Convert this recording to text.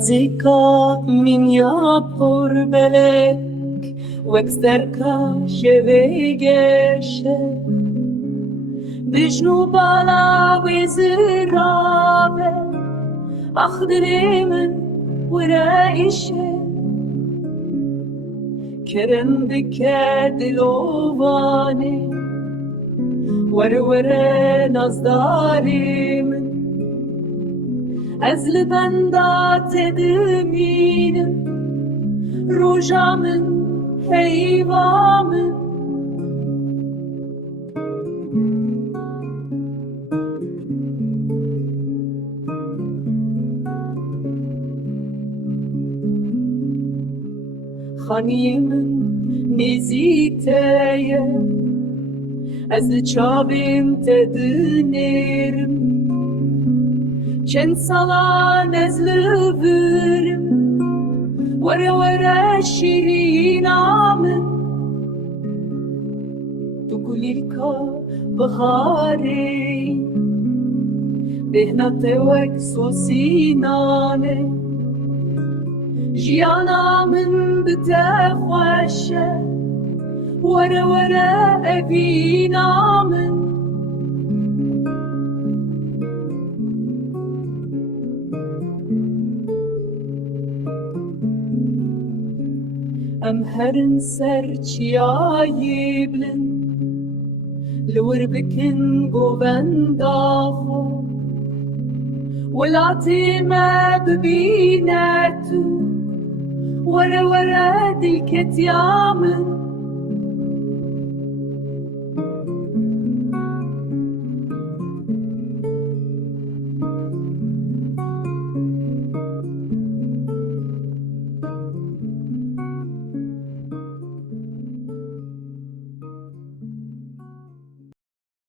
zika min ya por belek Weksterka şeve geşe Bijnu bala wizirabe Akhdirimin wira işe Kerem dike dilovane Warware nazdarimin Ez li benda tediminim Rojamın heyvamın Xanimin neziteye Ez li çavim tedinerim Çen salan ez li virim Wara wara şirinamın Tu kulilka bahari Behna tevek sosinane Jiyanamın bite xoşe Wara wara evinamın Em herin ser çiyayê bilin Li wir bikin govenda xwe Welatê me bibîne tu Were were dilketiya min